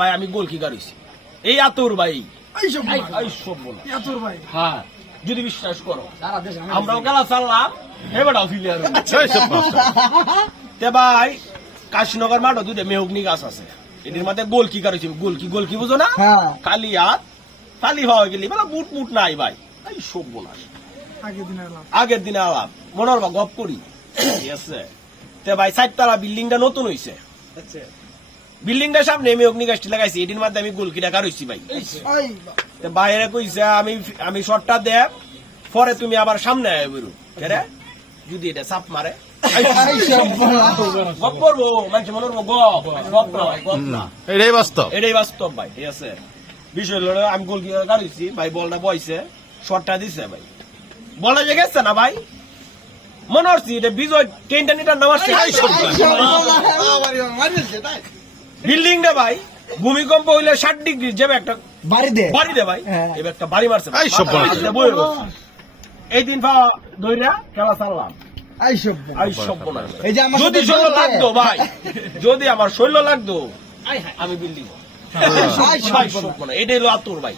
ভাই আমি গোলকিপার হইছি এই আতর ভাই হ্যাঁ যদি বিশ্বাস করো আমরাও খেলা চাললাম এবারও ফিলিয়ার ভাই কাশীনগর মাঠও দুটো মেহগনি গাছ আছে এটির মধ্যে গোলকিপার হয়েছে গোলকি বুঝো না খালি হাত খালি হওয়া গেলি বলে বুট মুট নাই ভাই এই সব বোনাস আগের দিনে আলাপ মনোর বা গপ করি ঠিক আছে ভাই 4 তলা বিল্ডিংটা নতুন হয়েছে বিল্ডিংটার সামনে আমি অগ্নি গাছটি লাগাইছি এটির মধ্যে আমি গোলকিপার হইছি ভাই বাইরে কইছে আমি শটটা দেব পরে তুমি আবার সামনে আয় বেরো কেরে যদি এটা চাপ মারে গপ করবো মানুষ মনে করবো গপ না এটাই বাস্তব ভাই ঠিক আছে বিষয় হলো আমি গোলকিপার হইছি ভাই বলটা বইছে শটটা দিছে ভাই বলা যে গেছে না ভাই মনে হচ্ছে এটা বিজয় কেন্টানিটার নাম আসছে বিল্ডিং রে ভাই ভূমিকম্প হইলে 60 ডিগ্রি যাবে একটা বাড়ি দে ভাই এবার একটা বাড়ি মারছে এই দিন ধইরা খেলা চাললাম যদি শৈল লাগতো ভাই যদি আমার শৈল লাগতো আমি বিল্ডিং এটাই হলো আতর ভাই